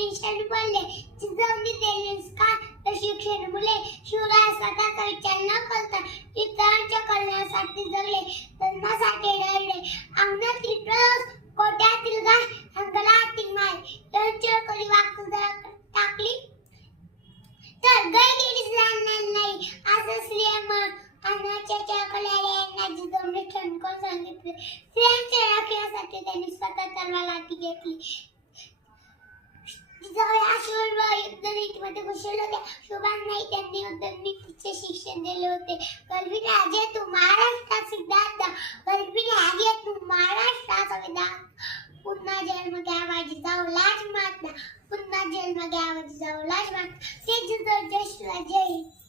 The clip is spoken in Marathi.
विषाणू पडले चिजवणी दिलीस शिक्षण मुले शिवराय स्वतःचा विचार न करता इतरांच्या कल्याणासाठी जगले. धर्मासाठी लढले अंगणातील प्रस कोट्यातील गाय अंगणातील माय. यांच्यावर कधी वाक टाकली. तर गय गेलीच लागणार नाही असं स्त्रिया अन्नाच्या चकल्याला यांना जिजवणी ठणकून सांगितले. स्त्रियांच्या राखण्यासाठी त्यांनी स्वतः तलवार हाती घेतली. मध्ये नीतीमध्ये घुसले होते सुभाषनाई त्यांनी युद्ध तिचे शिक्षण दिले होते. गलबी राजे तू महाराष्ट्र सिद्धांत. गलबी राजे तू महाराष्ट्र संविधान पुन्हा जन्म घ्यावा जिजाऊ लाज माता पुन्हा जन्म घ्यावा जिजाऊ लाज माता जय जिजाऊ जय. शिवराय